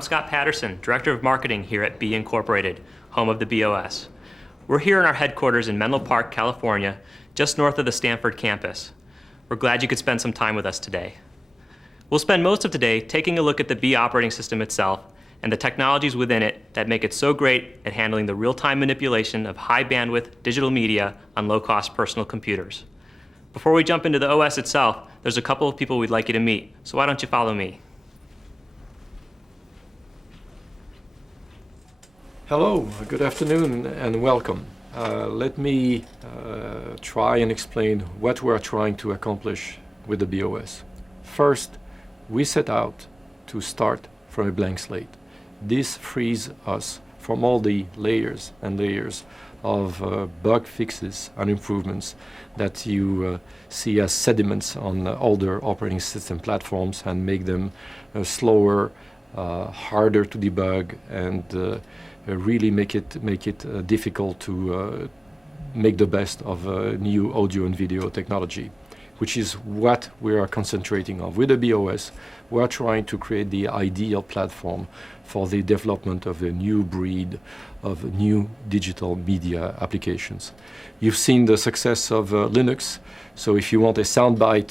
I'm Scott Patterson, Director of Marketing here at Be Incorporated, home of the BeOS. We're here in our headquarters in Menlo Park, California, just north of the Stanford campus. We're glad you could spend some time with us today. We'll spend most of today taking a look at the Be operating system itself and the technologies within it that make it so great at handling the real-time manipulation of high-bandwidth digital media on low-cost personal computers. Before we jump into the OS itself, there's a couple of people we'd like you to meet, so why don't you follow me? Hello, good afternoon and welcome. Let me try and explain what we are trying to accomplish with the BeOS. First, we set out to start from a blank slate. This frees us from all the layers and layers of bug fixes and improvements that you see as sediments on older operating system platforms and make them slower, harder to debug, and really make it difficult to make the best of new audio and video technology, which is what we are concentrating on. With the BeOS, we are trying to create the ideal platform for the development of a new breed of new digital media applications. You've seen the success of Linux, so if you want a soundbite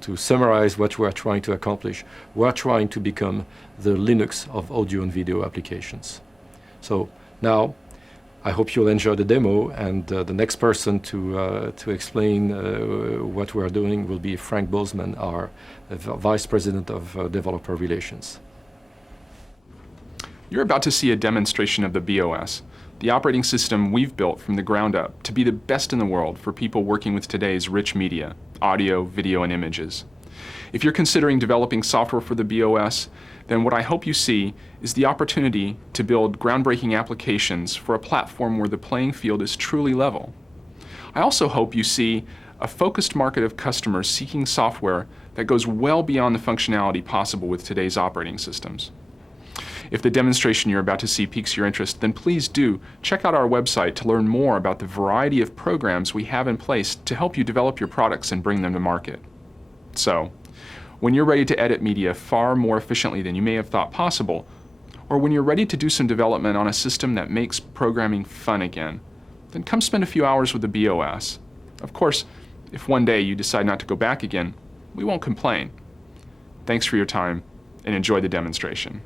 to summarize what we are trying to accomplish, we are trying to become the Linux of audio and video applications. So now, I hope you'll enjoy the demo, and the next person to explain what we are doing will be Frank Bozeman, our Vice President of Developer Relations. You're about to see a demonstration of the BeOS, the operating system we've built from the ground up to be the best in the world for people working with today's rich media, audio, video, and images. If you're considering developing software for the BeOS, then what I hope you see is the opportunity to build groundbreaking applications for a platform where the playing field is truly level. I also hope you see a focused market of customers seeking software that goes well beyond the functionality possible with today's operating systems. If the demonstration you're about to see piques your interest, then please do check out our website to learn more about the variety of programs we have in place to help you develop your products and bring them to market. So, when you're ready to edit media far more efficiently than you may have thought possible, or when you're ready to do some development on a system that makes programming fun again, then come spend a few hours with the BeOS. Of course, if one day you decide not to go back again, we won't complain. Thanks for your time, and enjoy the demonstration.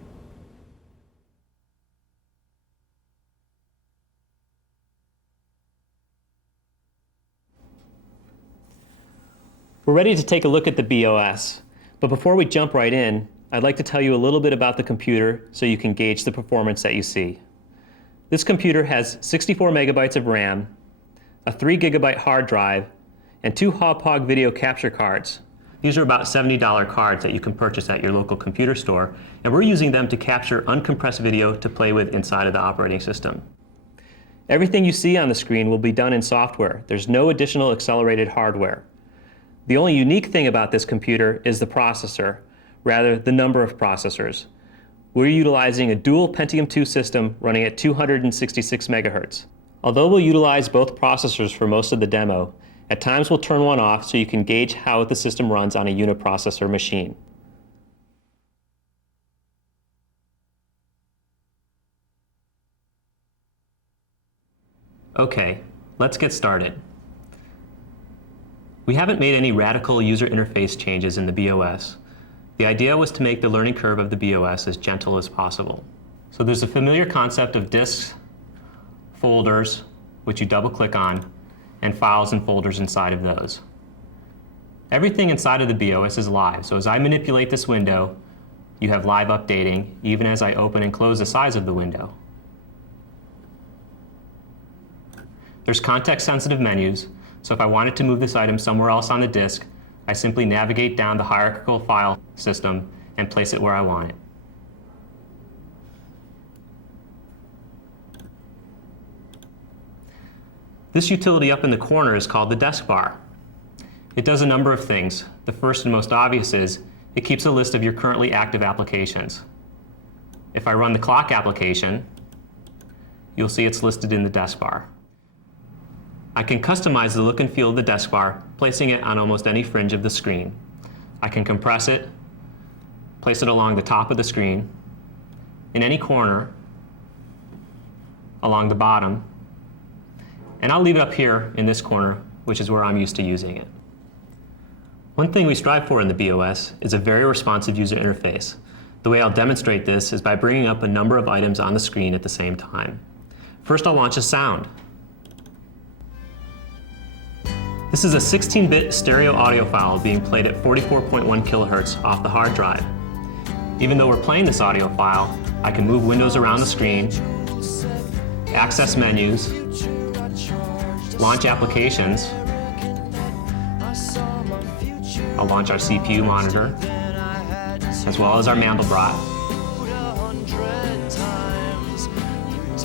We're ready to take a look at the BeOS. But before we jump right in, I'd like to tell you a little bit about the computer so you can gauge the performance that you see. This computer has 64 megabytes of RAM, a 3 gigabyte hard drive, and 2 Hauppauge video capture cards. These are about $70 cards that you can purchase at your local computer store, and we're using them to capture uncompressed video to play with inside of the operating system. Everything you see on the screen will be done in software. There's no additional accelerated hardware. The only unique thing about this computer is the processor, rather the number of processors. We're utilizing a dual Pentium 2 system running at 266 megahertz. Although we'll utilize both processors for most of the demo, at times we'll turn one off so you can gauge how the system runs on a uniprocessor machine. Okay, let's get started. We haven't made any radical user interface changes in the BeOS. The idea was to make the learning curve of the BeOS as gentle as possible. So there's a familiar concept of disks, folders, which you double click on, and files and folders inside of those. Everything inside of the BeOS is live, so as I manipulate this window, you have live updating, even as I open and close the size of the window. There's context-sensitive menus, so if I wanted to move this item somewhere else on the disk, I simply navigate down the hierarchical file system and place it where I want it. This utility up in the corner is called the desk bar. It does a number of things. The first and most obvious is it keeps a list of your currently active applications. If I run the clock application, you'll see it's listed in the desk bar. I can customize the look and feel of the desk bar, placing it on almost any fringe of the screen. I can compress it, place it along the top of the screen, in any corner along the bottom, and I'll leave it up here in this corner, which is where I'm used to using it. One thing we strive for in the BeOS is a very responsive user interface. The way I'll demonstrate this is by bringing up a number of items on the screen at the same time. First, I'll launch a sound. This is a 16-bit stereo audio file being played at 44.1 kilohertz off the hard drive. Even though we're playing this audio file, I can move windows around the screen, access menus, launch applications. I'll launch our CPU monitor, as well as our Mandelbrot.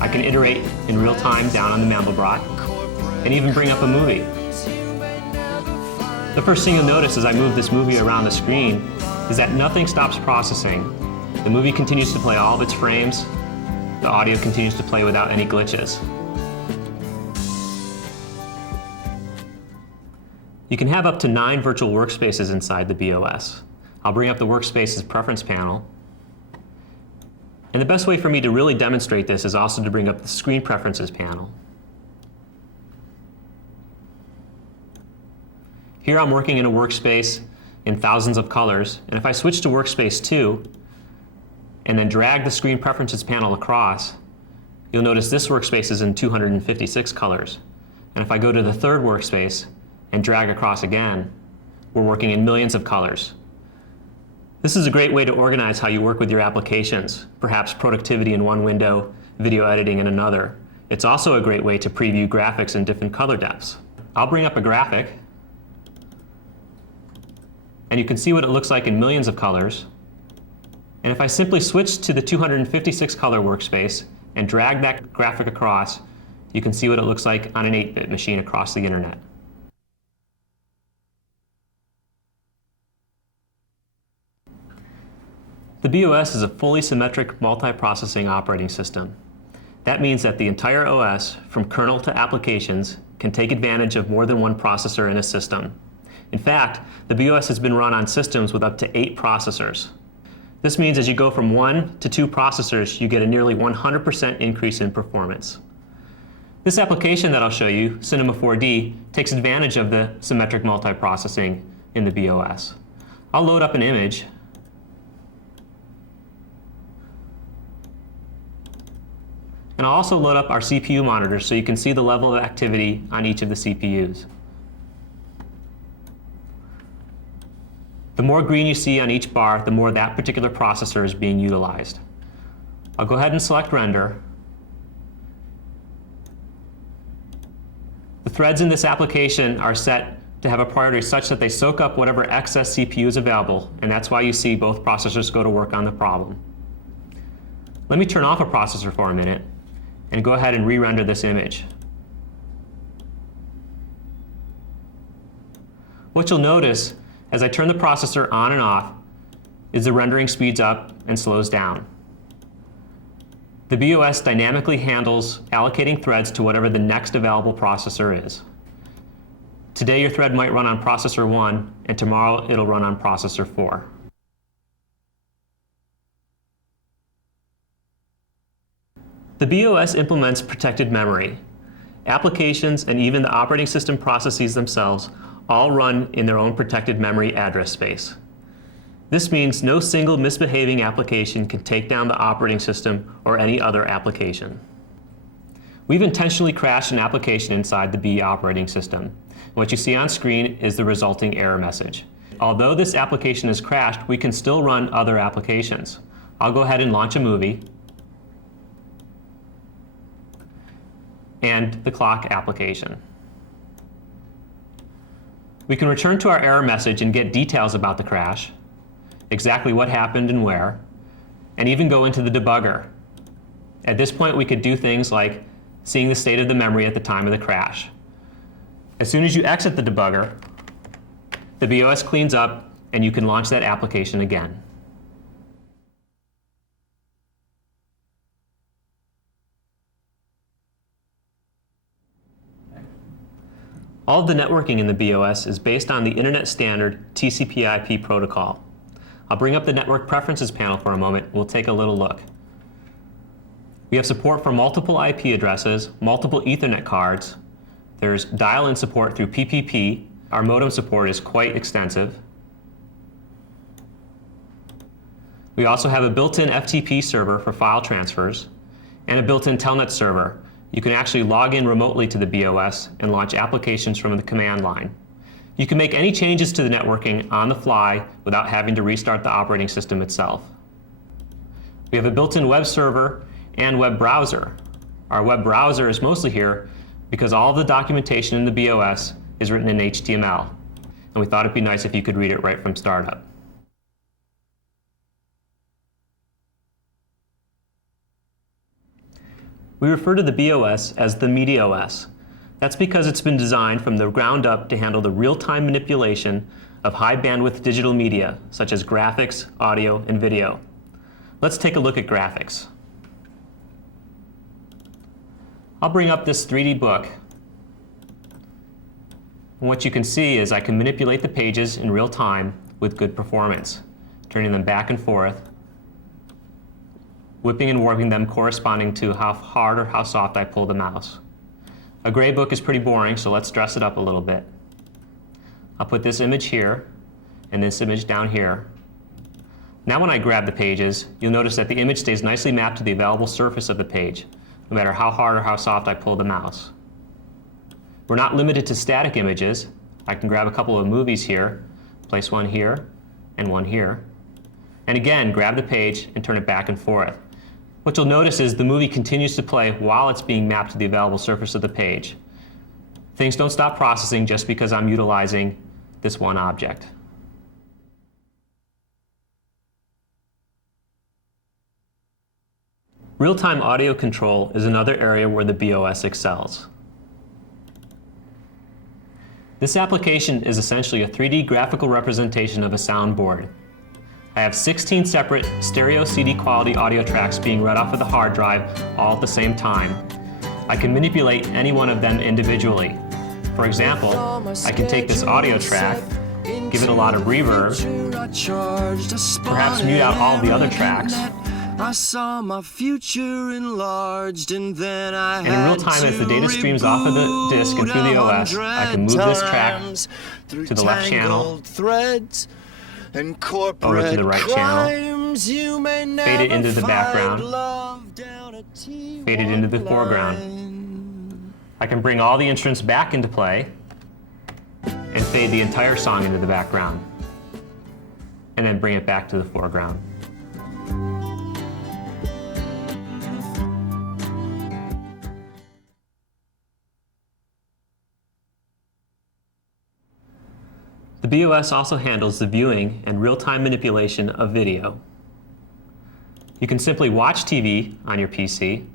I can iterate in real time down on the Mandelbrot, and even bring up a movie. The first thing you'll notice as I move this movie around the screen is that nothing stops processing. The movie continues to play all of its frames. The audio continues to play without any glitches. You can have up to 9 virtual workspaces inside the BeOS. I'll bring up the Workspaces preference panel. And the best way for me to really demonstrate this is also to bring up the Screen Preferences panel. Here I'm working in a workspace in thousands of colors, and if I switch to Workspace 2 and then drag the Screen Preferences panel across, you'll notice this workspace is in 256 colors. And if I go to the third workspace and drag across again, we're working in millions of colors. This is a great way to organize how you work with your applications, perhaps productivity in one window, video editing in another. It's also a great way to preview graphics in different color depths. I'll bring up a graphic, and you can see what it looks like in millions of colors. And if I simply switch to the 256 color workspace and drag that graphic across, you can see what it looks like on an 8-bit machine across the internet. The BeOS is a fully symmetric multiprocessing operating system. That means that the entire OS, from kernel to applications, can take advantage of more than one processor in a system. In fact, the BeOS has been run on systems with up to 8 processors. This means as you go from 1 to 2 processors, you get a nearly 100% increase in performance. This application that I'll show you, Cinema 4D, takes advantage of the symmetric multiprocessing in the BeOS. I'll load up an image. And I'll also load up our CPU monitor so you can see the level of activity on each of the CPUs. The more green you see on each bar, the more that particular processor is being utilized. I'll go ahead and select render. The threads in this application are set to have a priority such that they soak up whatever excess CPU is available, and that's why you see both processors go to work on the problem. Let me turn off a processor for a minute and go ahead and re-render this image. What you'll notice as I turn the processor on and off is the rendering speeds up and slows down. The BeOS dynamically handles allocating threads to whatever the next available processor is. Today your thread might run on processor 1, and tomorrow it'll run on processor 4. The BeOS implements protected memory. Applications and even the operating system processes themselves all run in their own protected memory address space. This means no single misbehaving application can take down the operating system or any other application. We've intentionally crashed an application inside the B operating system. What you see on screen is the resulting error message. Although this application is crashed, we can still run other applications. I'll go ahead and launch a movie and the clock application. We can return to our error message and get details about the crash, exactly what happened and where, and even go into the debugger. At this point, we could do things like seeing the state of the memory at the time of the crash. As soon as you exit the debugger, the BeOS cleans up and you can launch that application again. All of the networking in the BeOS is based on the internet standard TCP/IP protocol. I'll bring up the Network Preferences panel for a moment. We'll take a little look. We have support for multiple IP addresses, multiple Ethernet cards. There's dial-in support through PPP. Our modem support is quite extensive. We also have a built-in FTP server for file transfers and a built-in telnet server. You can actually log in remotely to the BeOS and launch applications from the command line. You can make any changes to the networking on the fly without having to restart the operating system itself. We have a built-in web server and web browser. Our web browser is mostly here because all of the documentation in the BeOS is written in HTML, and we thought it'd be nice if you could read it right from startup. We refer to the BeOS as the MIDI-OS. That's because it's been designed from the ground up to handle the real-time manipulation of high-bandwidth digital media, such as graphics, audio, and video. Let's take a look at graphics. I'll bring up this 3D book. And what you can see is I can manipulate the pages in real time with good performance, turning them back and forth, whipping and warping them corresponding to how hard or how soft I pull the mouse. A gray book is pretty boring, so let's dress it up a little bit. I'll put this image here and this image down here. Now when I grab the pages, you'll notice that the image stays nicely mapped to the available surface of the page, no matter how hard or how soft I pull the mouse. We're not limited to static images. I can grab a couple of movies here, place one here and one here, and again grab the page and turn it back and forth. What you'll notice is the movie continues to play while it's being mapped to the available surface of the page. Things don't stop processing just because I'm utilizing this one object. Real-time audio control is another area where the BeOS excels. This application is essentially a 3D graphical representation of a soundboard. I have 16 separate stereo CD quality audio tracks being read off of the hard drive all at the same time. I can manipulate any one of them individually. For example, I can take this audio track, give it a lot of reverb, perhaps mute out all of the other tracks, I saw my future enlarged, and then and in real time as the data streams off of the disk and through the OS, I can move this track to the left channel, over to the right channel, fade it into the background, fade it into the foreground. I can bring all the instruments back into play and fade the entire song into the background, and then bring it back to the foreground. The BeOS also handles the viewing and real-time manipulation of video. You can simply watch TV on your PC.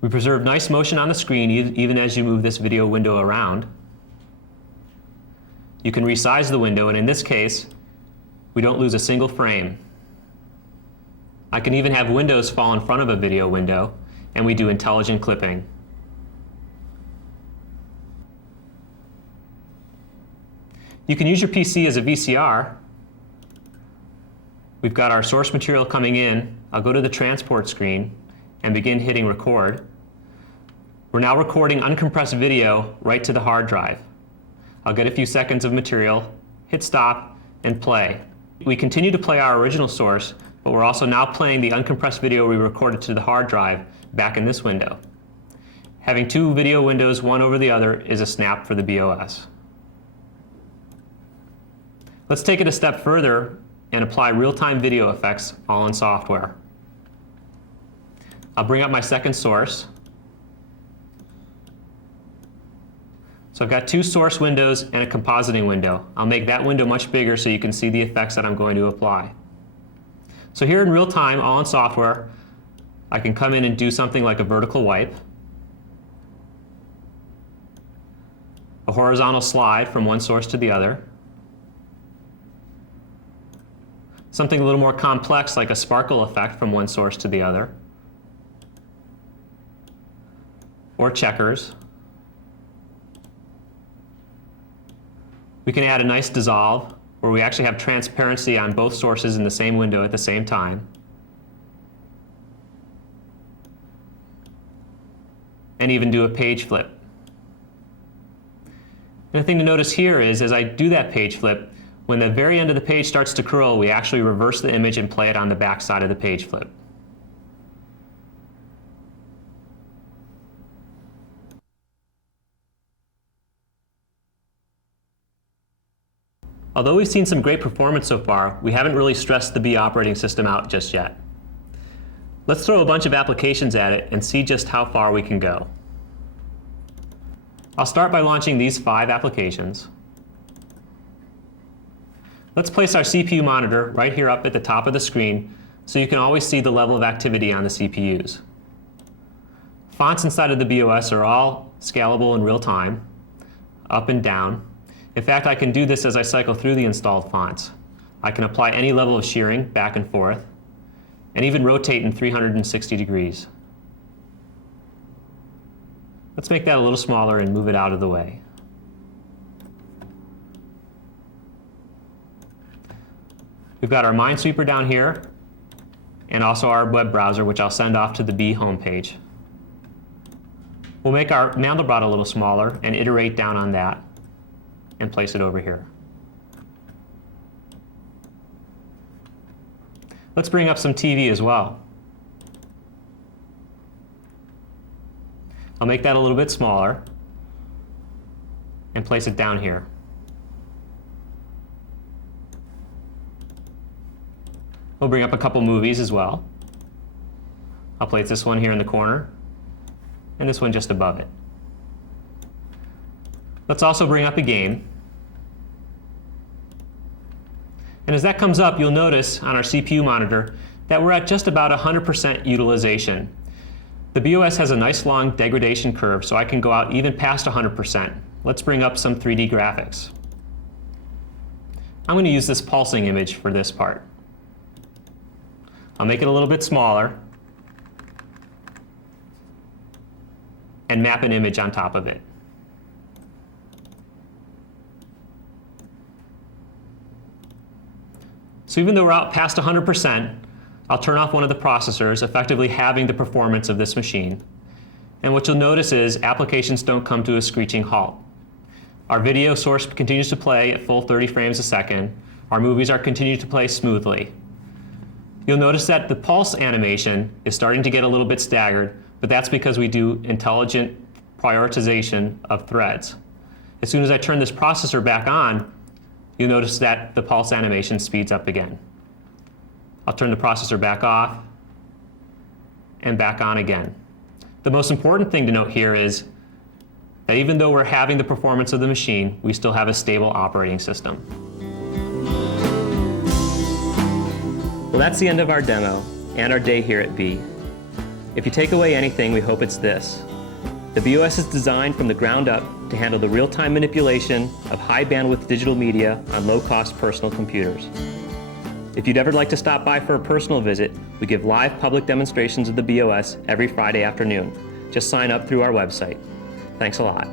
We preserve nice motion on the screen even as you move this video window around. You can resize the window, and in this case, we don't lose a single frame. I can even have windows fall in front of a video window, and we do intelligent clipping. You can use your PC as a VCR. We've got our source material coming in. I'll go to the transport screen and begin hitting record. We're now recording uncompressed video right to the hard drive. I'll get a few seconds of material, hit stop, and play. We continue to play our original source, but we're also now playing the uncompressed video we recorded to the hard drive back in this window. Having two video windows, one over the other, is a snap for the BeOS. Let's take it a step further and apply real-time video effects all in software. I'll bring up my second source. So I've got two source windows and a compositing window. I'll make that window much bigger so you can see the effects that I'm going to apply. So here in real time, all in software, I can come in and do something like a vertical wipe, a horizontal slide from one source to the other, something a little more complex like a sparkle effect from one source to the other, or checkers. We can add a nice dissolve where we actually have transparency on both sources in the same window at the same time. and even do a page flip. And the thing to notice here is, as I do that page flip, when the very end of the page starts to curl, we actually reverse the image and play it on the back side of the page flip. Although we've seen some great performance so far, we haven't really stressed the B operating system out just yet. Let's throw a bunch of applications at it and see just how far we can go. I'll start by launching these 5 applications. Let's place our CPU monitor right here up at the top of the screen so you can always see the level of activity on the CPUs. Fonts inside of the BeOS are all scalable in real time, up and down. In fact, I can do this as I cycle through the installed fonts. I can apply any level of shearing back and forth, and even rotate in 360 degrees. Let's make that a little smaller and move it out of the way. We've got our Minesweeper down here, and also our web browser, which I'll send off to the B homepage. We'll make our Mandelbrot a little smaller and iterate down on that and place it over here. Let's bring up some TV as well. I'll make that a little bit smaller and place it down here. We'll bring up a couple movies as well. I'll place this one here in the corner and this one just above it. Let's also bring up a game. And as that comes up, you'll notice on our CPU monitor that we're at just about 100% utilization. The BeOS has a nice long degradation curve, so I can go out even past 100%. Let's bring up some 3D graphics. I'm going to use this pulsing image for this part. I'll make it a little bit smaller and map an image on top of it. So even though we're out past 100%, I'll turn off one of the processors, effectively halving the performance of this machine. And what you'll notice is applications don't come to a screeching halt. Our video source continues to play at full 30 frames a second. Our movies are continuing to play smoothly. You'll notice that the pulse animation is starting to get a little bit staggered, but that's because we do intelligent prioritization of threads. As soon as I turn this processor back on, you'll notice that the pulse animation speeds up again. I'll turn the processor back off and back on again. The most important thing to note here is that even though we're having the performance of the machine, we still have a stable operating system. Well, that's the end of our demo and our day here at B. If you take away anything, we hope it's this. The BeOS is designed from the ground up to handle the real-time manipulation of high-bandwidth digital media on low-cost personal computers. If you'd ever like to stop by for a personal visit, we give live public demonstrations of the BeOS every Friday afternoon. Just sign up through our website. Thanks a lot.